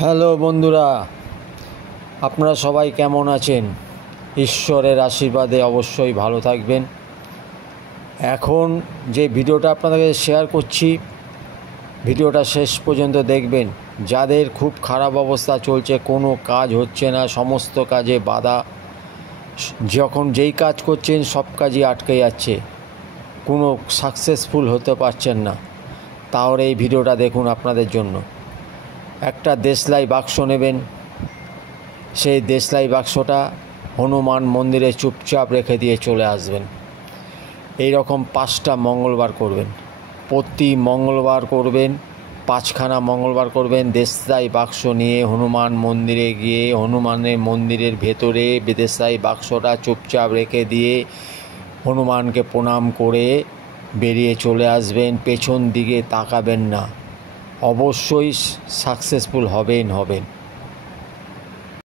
Hello বন্ধুরা, আপনারা সবাই কেমন আছেন? ঈশ্বরের আশীর্বাদে অবশ্যই ভালো থাকবেন। এখন যে ভিডিওটা আপনাদের শেয়ার করছি, ভিডিওটা শেষ পর্যন্ত দেখবেন। যাদের খুব খারাপ অবস্থা চলছে, কোনো কাজ হচ্ছে না, সমস্ত কাজে বাধা, যখন যেই কাজ করছেন সব কাজই আটকে যাচ্ছে, কোনো সাকসেসফুল হতে পারছেন না, তাহলে এই ভিডিওটা দেখুন আপনাদের জন্য। একটা দেশলাই বাক্স নেবেন, সেই দেশলাই বাক্সটা হনুমান মন্দিরে চুপচাপ রেখে দিয়ে চলে আসবেন। এই রকম 5টা মঙ্গলবার করবেন, প্রতি মঙ্গলবার করবেন, 5খানা মঙ্গলবার করবেন। দেশলাই বাক্স নিয়ে হনুমান মন্দিরে গিয়ে হনুমানের মন্দিরের ভেতরে দেশলাই বাক্সটা চুপচাপ রেখে দিয়ে হনুমানকে প্রণাম করে বেরিয়ে চলে আসবেন। পেছন দিকে তাকাবেন না, অবশ্যই সাকসেসফুল হবেন।